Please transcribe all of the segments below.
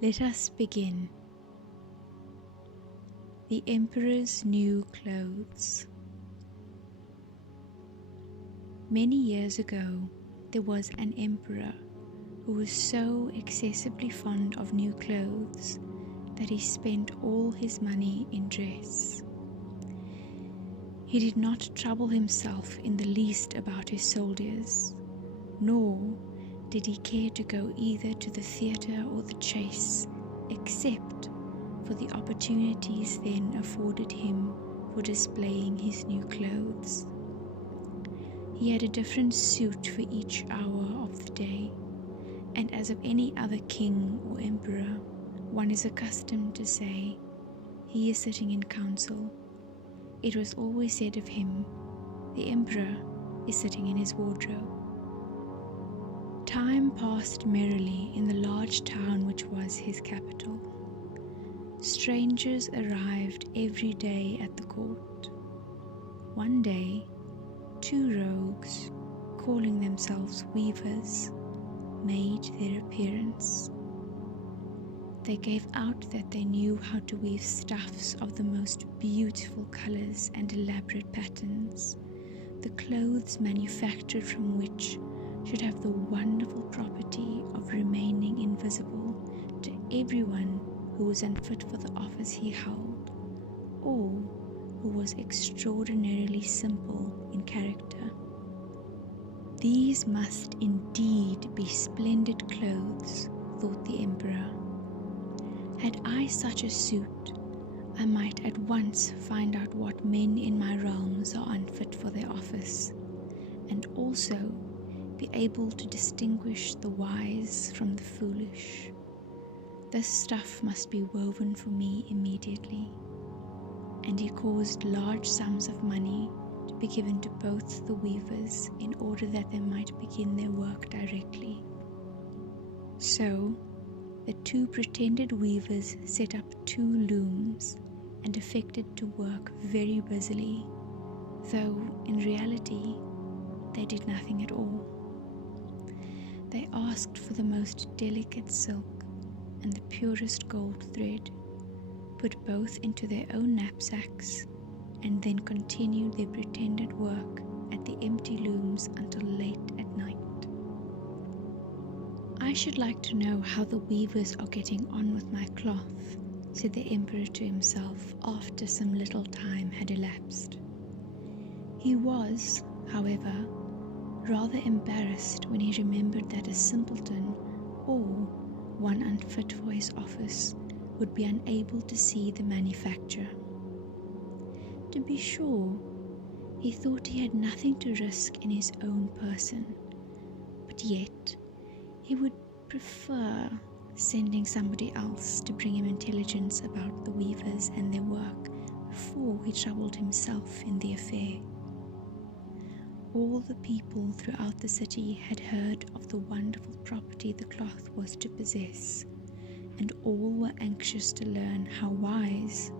Let us begin. The Emperor's New Clothes. Many years ago, there was an emperor who was so excessively fond of new clothes that he spent all his money in dress. He did not trouble himself in the least about his soldiers, nor did he care to go either to the theatre or the chase, except for the opportunities then afforded him for displaying his new clothes. He had a different suit for each hour of the day, and as of any other king or emperor, one is accustomed to say, "He is sitting in council." It was always said of him, "The emperor is sitting in his wardrobe." Time passed merrily in the large town which was his capital. Strangers arrived every day at the court. One day, 2 rogues, calling themselves weavers, made their appearance. They gave out that they knew how to weave stuffs of the most beautiful colors and elaborate patterns, the clothes manufactured from which should have the wonderful property of remaining invisible to everyone who was unfit for the office he held, or who was extraordinarily simple in character. These must indeed be splendid clothes, thought the emperor. Had I such a suit, I might at once find out what men in my realms are unfit for their office, and also be able to distinguish the wise from the foolish. This stuff must be woven for me immediately. And he caused large sums of money to be given to both the weavers in order that they might begin their work directly. So the 2 pretended weavers set up 2 looms and affected to work very busily, though in reality they did nothing at all. They asked for the most delicate silk and the purest gold thread, put both into their own knapsacks, and then continued their pretended work at the empty looms until late at night. "I should like to know how the weavers are getting on with my cloth," said the emperor to himself after some little time had elapsed. He was, however, rather embarrassed when he remembered that a simpleton or one unfit for his office would be unable to see the manufacture. To be sure, he thought he had nothing to risk in his own person, but yet he would prefer sending somebody else to bring him intelligence about the weavers and their work before he troubled himself in the affair. All the people throughout the city had heard of the wonderful property the cloth was to possess, and all were anxious to learn how wise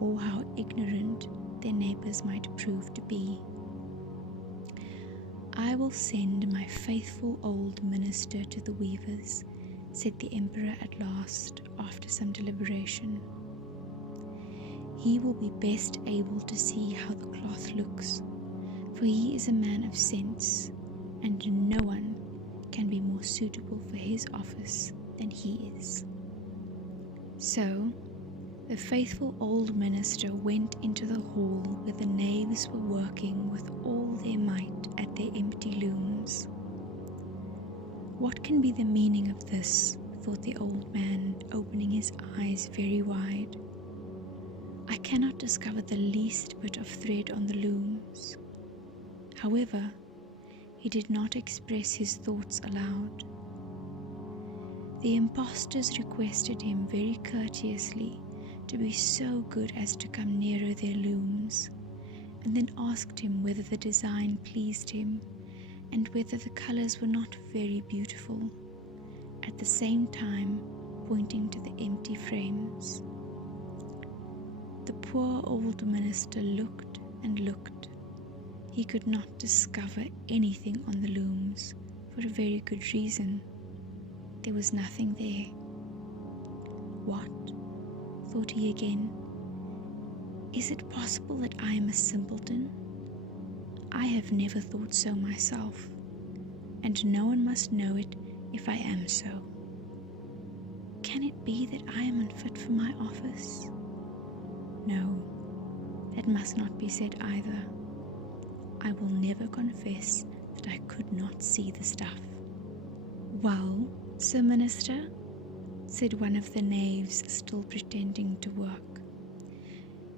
or how ignorant their neighbors might prove to be. "I will send my faithful old minister to the weavers," said the emperor at last, after some deliberation. "He will be best able to see how the cloth looks, for he is a man of sense, and no one can be more suitable for his office than he is." So the faithful old minister went into the hall where the knaves were working with all their might at their empty looms. "What can be the meaning of this?" thought the old man, opening his eyes very wide. "I cannot discover the least bit of thread on the looms." However, he did not express his thoughts aloud. The impostors requested him very courteously to be so good as to come nearer their looms, and then asked him whether the design pleased him and whether the colors were not very beautiful, at the same time pointing to the empty frames. The poor old minister looked and looked. He could not discover anything on the looms, for a very good reason. There was nothing there. What? Thought he again. Is it possible that I am a simpleton? I have never thought so myself, and no one must know it if I am so. Can it be that I am unfit for my office? No, that must not be said either. I will never confess that I could not see the stuff. Well, Sir Minister, said one of the knaves, still pretending to work,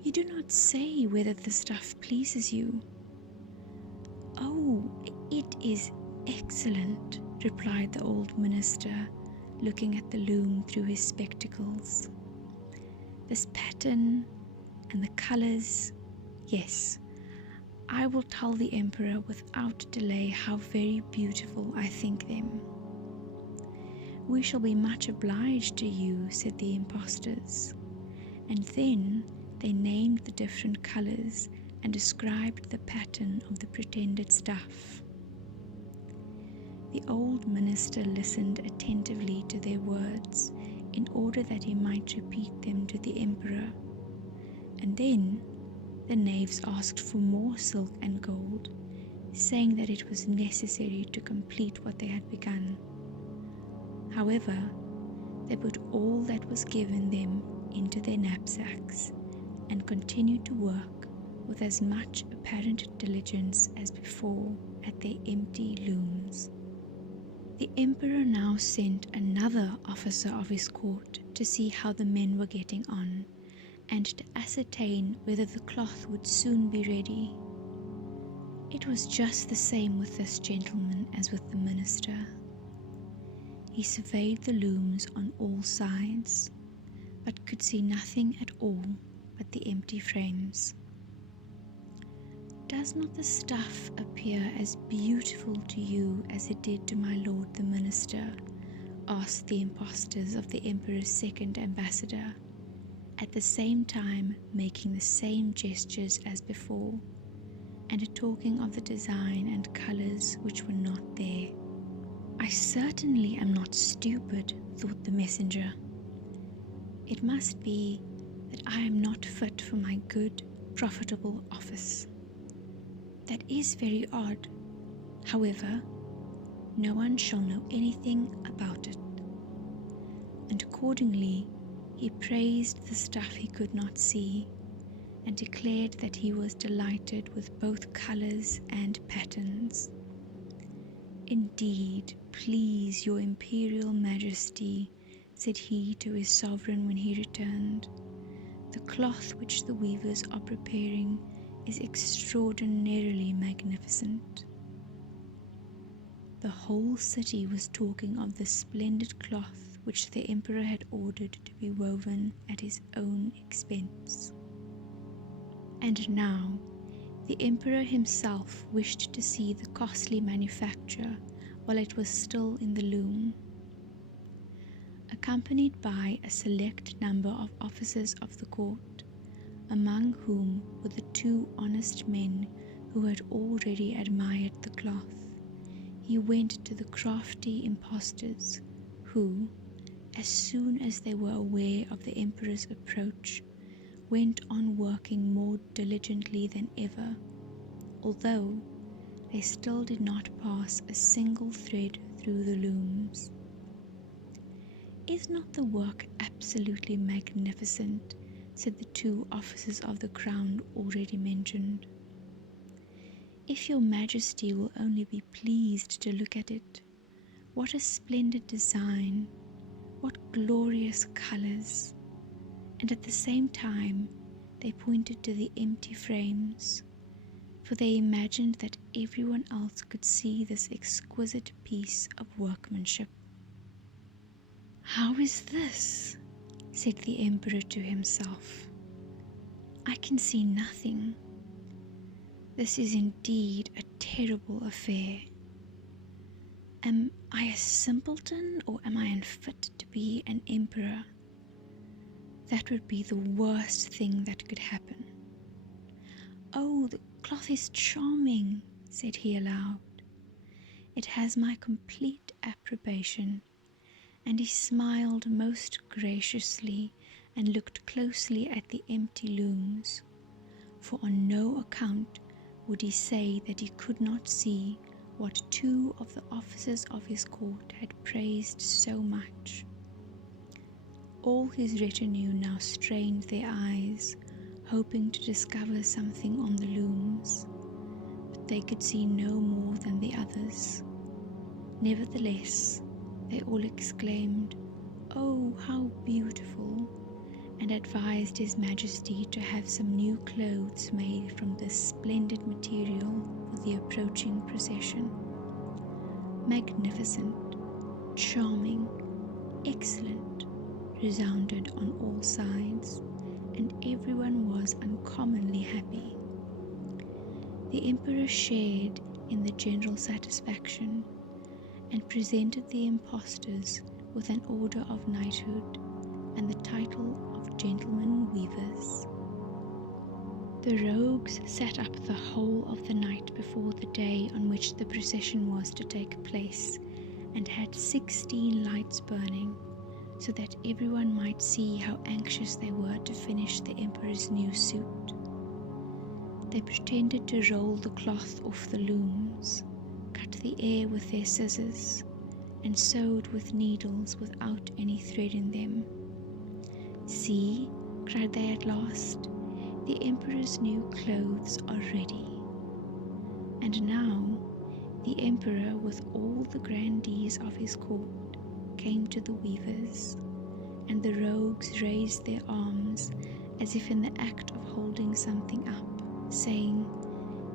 you do not say whether the stuff pleases you. Oh, it is excellent, replied the old minister, looking at the loom through his spectacles. This pattern and the colours, yes, I will tell the emperor without delay how very beautiful I think them. We shall be much obliged to you, said the impostors, and then they named the different colours and described the pattern of the pretended stuff. The old minister listened attentively to their words in order that he might repeat them to the emperor, and then the knaves asked for more silk and gold, saying that it was necessary to complete what they had begun. However, they put all that was given them into their knapsacks and continued to work with as much apparent diligence as before at their empty looms. The emperor now sent another officer of his court to see how the men were getting on, and to ascertain whether the cloth would soon be ready. It was just the same with this gentleman as with the minister. He surveyed the looms on all sides, but could see nothing at all but the empty frames. Does not the stuff appear as beautiful to you as it did to my lord the minister? Asked the impostors of the emperor's second ambassador, at the same time making the same gestures as before, and talking of the design and colours which were not there. I certainly am not stupid, thought the messenger. It must be that I am not fit for my good, profitable office. That is very odd. However, no one shall know anything about it. And accordingly, he praised the stuff he could not see, and declared that he was delighted with both colours and patterns. Indeed, please your imperial majesty, said he to his sovereign when he returned, the cloth which the weavers are preparing is extraordinarily magnificent. The whole city was talking of the splendid cloth which the emperor had ordered to be woven at his own expense. And now the emperor himself wished to see the costly manufacture while it was still in the loom. Accompanied by a select number of officers of the court, among whom were the two honest men who had already admired the cloth, he went to the crafty impostors, who, as soon as they were aware of the emperor's approach, went on working more diligently than ever, although they still did not pass a single thread through the looms. Is not the work absolutely magnificent? Said the two officers of the crown already mentioned. If your majesty will only be pleased to look at it, what a splendid design, what glorious colours! And at the same time they pointed to the empty frames, for they imagined that everyone else could see this exquisite piece of workmanship. How is this? Said the emperor to himself. I can see nothing. This is indeed a terrible affair. Am I a simpleton, or am I unfit to be an emperor? That would be the worst thing that could happen. Oh, the cloth is charming, said he aloud. It has my complete approbation, and he smiled most graciously and looked closely at the empty looms, for on no account would he say that he could not see what two of the officers of his court had praised so much. All his retinue now strained their eyes, hoping to discover something on the looms, but they could see no more than the others. Nevertheless, they all exclaimed, "Oh, how beautiful!" and advised His Majesty to have some new clothes made from this splendid material for the approaching procession. Magnificent, charming, excellent resounded on all sides, and everyone was uncommonly happy. The Emperor shared in the general satisfaction and presented the impostors with an order of knighthood and the title of gentlemen weavers. The rogues sat up the whole of the night before the day on which the procession was to take place, and had 16 lights burning, so that everyone might see how anxious they were to finish the Emperor's new suit. They pretended to roll the cloth off the looms, cut the air with their scissors, and sewed with needles without any thread in them. "See," cried they at last, "the Emperor's new clothes are ready." And now the Emperor, with all the grandees of his court, came to the weavers, and the rogues raised their arms as if in the act of holding something up, saying,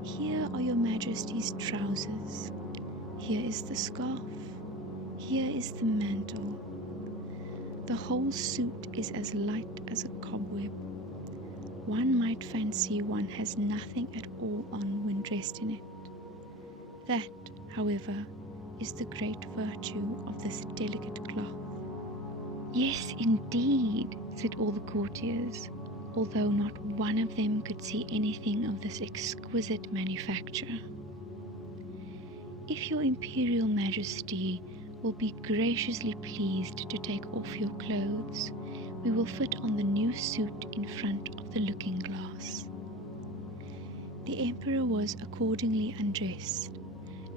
"Here are your Majesty's trousers, here is the scarf, here is the mantle. The whole suit is as light as a cobweb. One might fancy one has nothing at all on when dressed in it. That, however, is the great virtue of this delicate cloth." "Yes, indeed," said all the courtiers, although not one of them could see anything of this exquisite manufacture. "If your Imperial Majesty will be graciously pleased to take off your clothes, we will fit on the new suit in front of the looking-glass." The Emperor was accordingly undressed,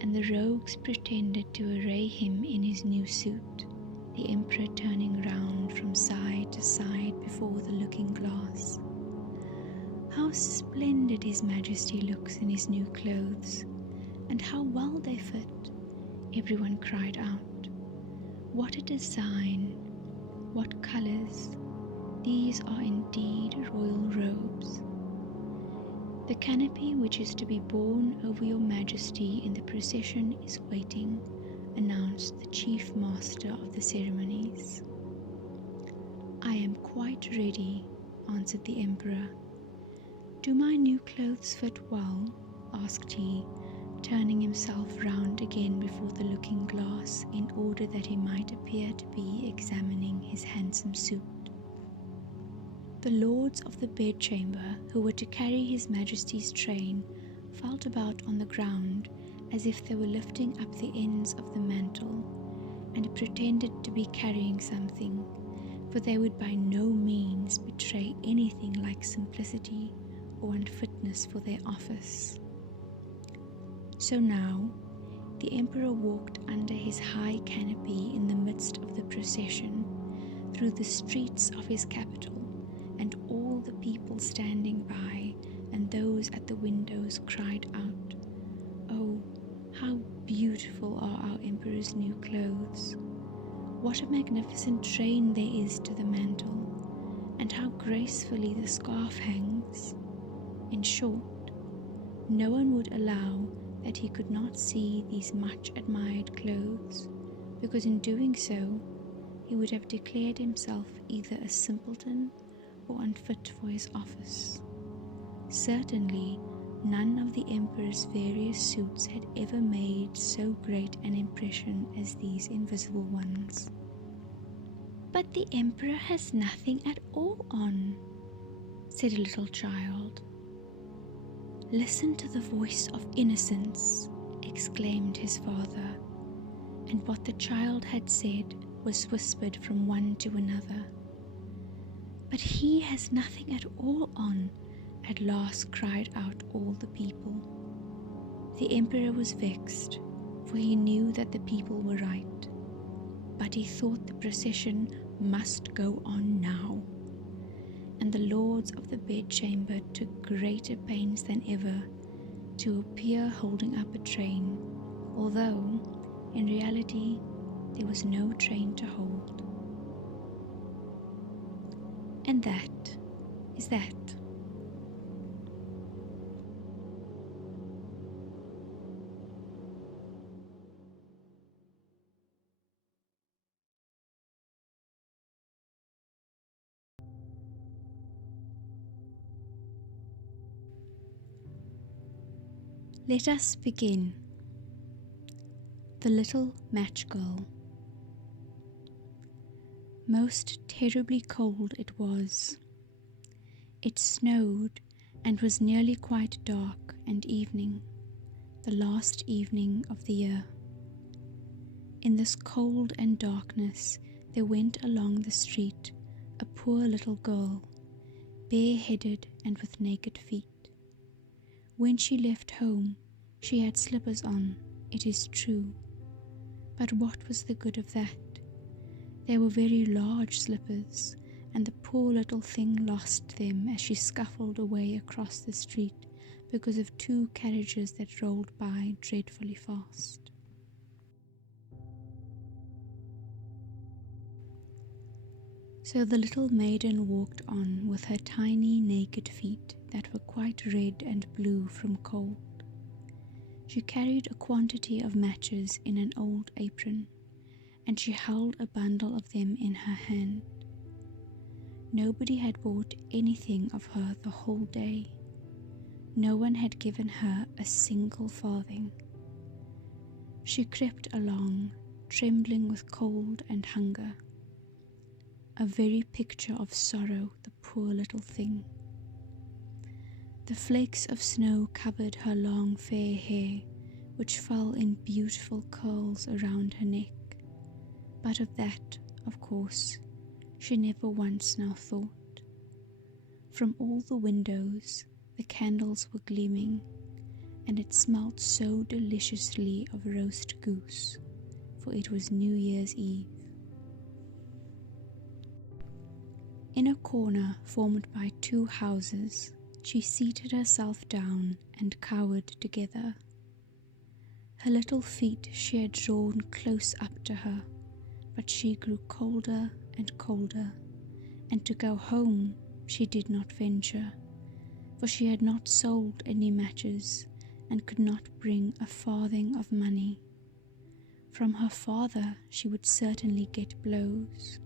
and the rogues pretended to array him in his new suit, the Emperor turning round from side to side before the looking-glass. "How splendid His Majesty looks in his new clothes, and how well they fit!" everyone cried out. "What a design! What colours! These are indeed royal robes." "The canopy which is to be borne over your Majesty in the procession is waiting," announced the chief master of the ceremonies. "I am quite ready," answered the Emperor. "Do my new clothes fit well?" asked he, turning himself round again before the looking-glass in order that he might appear to be examining his handsome suit. The lords of the bedchamber, who were to carry His Majesty's train, felt about on the ground as if they were lifting up the ends of the mantle, and pretended to be carrying something, for they would by no means betray anything like simplicity or unfitness for their office. So now the Emperor walked under his high canopy in the midst of the procession, through the streets of his capital, and all the people standing by and those at the windows cried out, "Oh, how beautiful are our Emperor's new clothes! What a magnificent train there is to the mantle, and how gracefully the scarf hangs!" In short, no one would allow that he could not see these much admired clothes, because in doing so he would have declared himself either a simpleton or unfit for his office. Certainly none of the Emperor's various suits had ever made so great an impression as these invisible ones. "But the Emperor has nothing at all on," said a little child. "Listen to the voice of innocence," exclaimed his father, and what the child had said was whispered from one to another. "But he has nothing at all on," at last cried out all the people. The emperor was vexed, for he knew that the people were right, but he thought the procession must go on now, and the lords of the bedchamber took greater pains than ever to appear holding up a train, although in reality there was no train to hold. And that is that. Let us begin. The Little Match Girl. Most terribly cold it was. It snowed and was nearly quite dark and evening, the last evening of the year. In this cold and darkness there went along the street a poor little girl, bareheaded and with naked feet. When she left home, she had slippers on, it is true. But what was the good of that? They were very large slippers, and the poor little thing lost them as she scuffled away across the street because of two carriages that rolled by dreadfully fast. So the little maiden walked on with her tiny naked feet that were quite red and blue from cold. She carried a quantity of matches in an old apron, and she held a bundle of them in her hand. Nobody had bought anything of her the whole day. No one had given her a single farthing. She crept along, trembling with cold and hunger. A very picture of sorrow, the poor little thing. The flakes of snow covered her long fair hair, which fell in beautiful curls around her neck. But of that, of course, she never once now thought. From all the windows the candles were gleaming, and it smelt so deliciously of roast goose, for it was New Year's Eve. In a corner formed by two houses, she seated herself down and cowered together. Her little feet she had drawn close up to her, but she grew colder and colder, and to go home she did not venture, for she had not sold any matches and could not bring a farthing of money. From her father she would certainly get blows,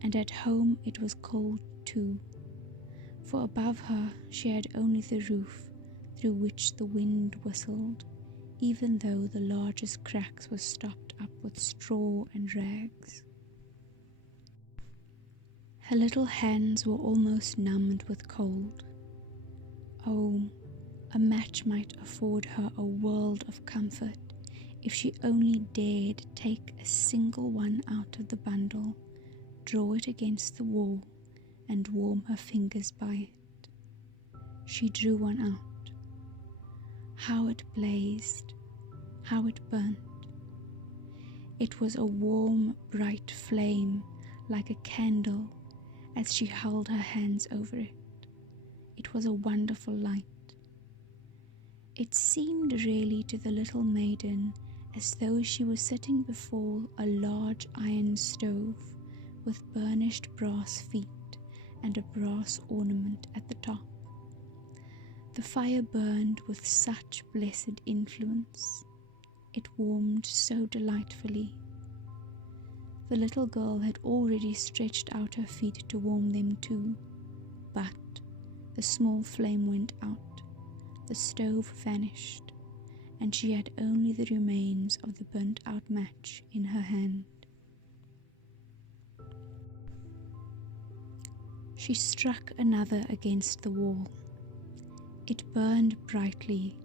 and at home it was cold too, for above her she had only the roof through which the wind whistled, even though the largest cracks were stopped up with straw and rags. Her little hands were almost numbed with cold. Oh, a match might afford her a world of comfort if she only dared take a single one out of the bundle, draw it against the wall, and warm her fingers by it. She drew one out. How it blazed, how it burnt. It was a warm, bright flame, like a candle, as she held her hands over it. It was a wonderful light. It seemed really to the little maiden as though she was sitting before a large iron stove with burnished brass feet and a brass ornament at the top. The fire burned with such blessed influence. It warmed so delightfully. The little girl had already stretched out her feet to warm them too, but the small flame went out, the stove vanished, and she had only the remains of the burnt-out match in her hand. She struck another against the wall. It burned brightly,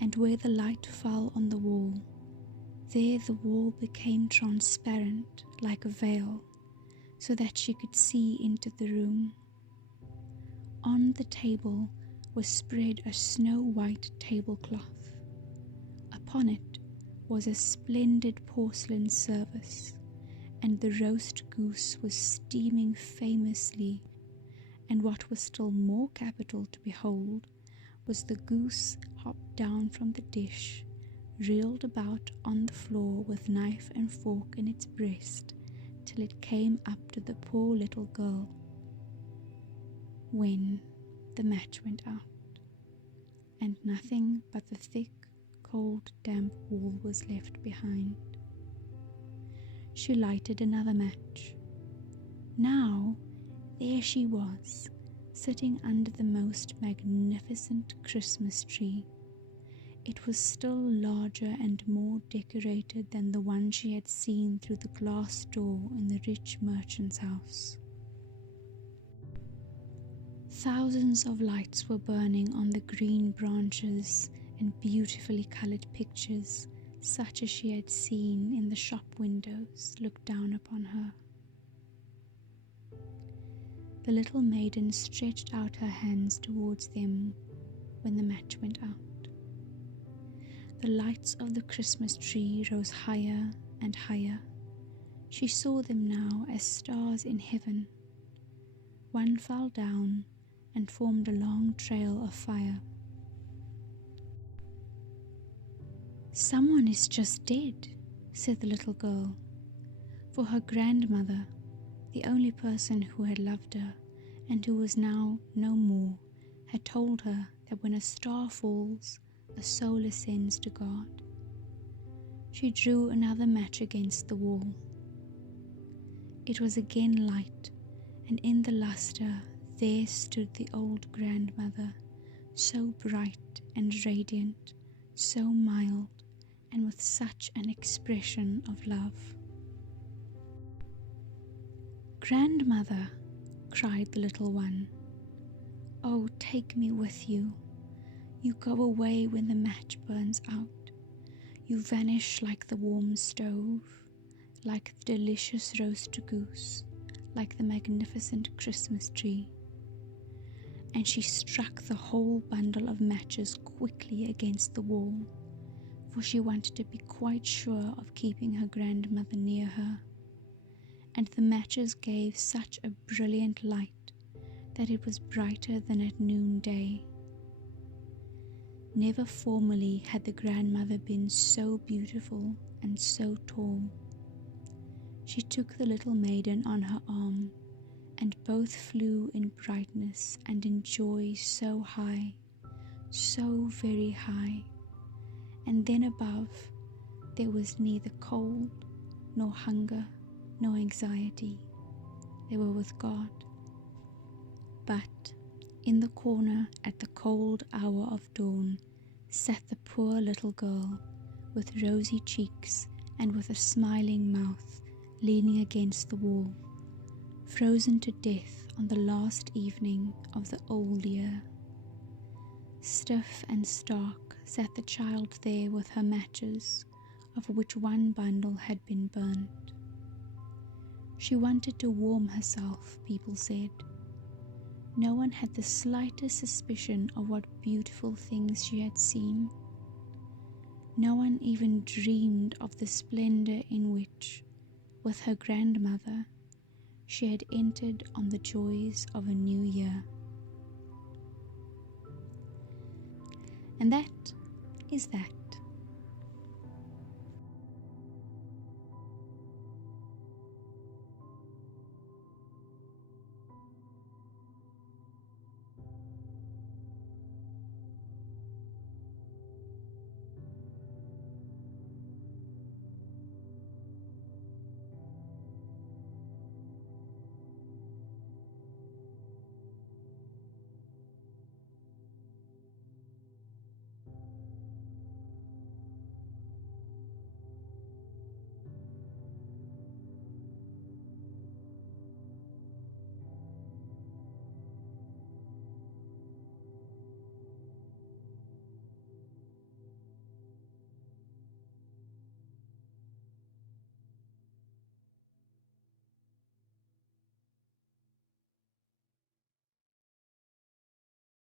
and where the light fell on the wall, There the wall became transparent like a veil, so that she could see into the room. On the table was spread a snow-white tablecloth. Upon it was a splendid porcelain service, and the roast goose was steaming famously, and what was still more capital to behold was the goose hopped down from the dish, reeled about on the floor with knife and fork in its breast, till it came up to the poor little girl. When the match went out, and nothing but the thick, cold, damp wall was left behind, she lighted another match. Now there she was, sitting under the most magnificent Christmas tree. It was still larger and more decorated than the one she had seen through the glass door in the rich merchant's house. Thousands of lights were burning on the green branches, and beautifully colored pictures, such as she had seen in the shop windows, looked down upon her. The little maiden stretched out her hands towards them when the match went out. The lights of the Christmas tree rose higher and higher. She saw them now as stars in heaven. One fell down and formed a long trail of fire. "Someone is just dead," said the little girl, for her grandmother, the only person who had loved her and who was now no more, had told her that when a star falls, a soul ascends to God. She drew another match against the wall. It was again light, and in the lustre there stood the old grandmother, so bright and radiant, so mild, and with such an expression of love. "Grandmother," cried the little one, "oh, take me with you. You go away when the match burns out. You vanish like the warm stove, like the delicious roast goose, like the magnificent Christmas tree." And she struck the whole bundle of matches quickly against the wall, for she wanted to be quite sure of keeping her grandmother near her. And the matches gave such a brilliant light that it was brighter than at noonday. Never formerly had the grandmother been so beautiful and so tall. She took the little maiden on her arm, and both flew in brightness and in joy so high, so very high. And then above there was neither cold, nor hunger, nor anxiety. They were with God. But in the corner at the cold hour of dawn sat the poor little girl, with rosy cheeks and with a smiling mouth, leaning against the wall, frozen to death on the last evening of the old year. Stiff and stark sat the child there with her matches, of which one bundle had been burnt. She wanted to warm herself, people said. No one had the slightest suspicion of what beautiful things she had seen. No one even dreamed of the splendor in which, with her grandmother, she had entered on the joys of a new year. And that is that.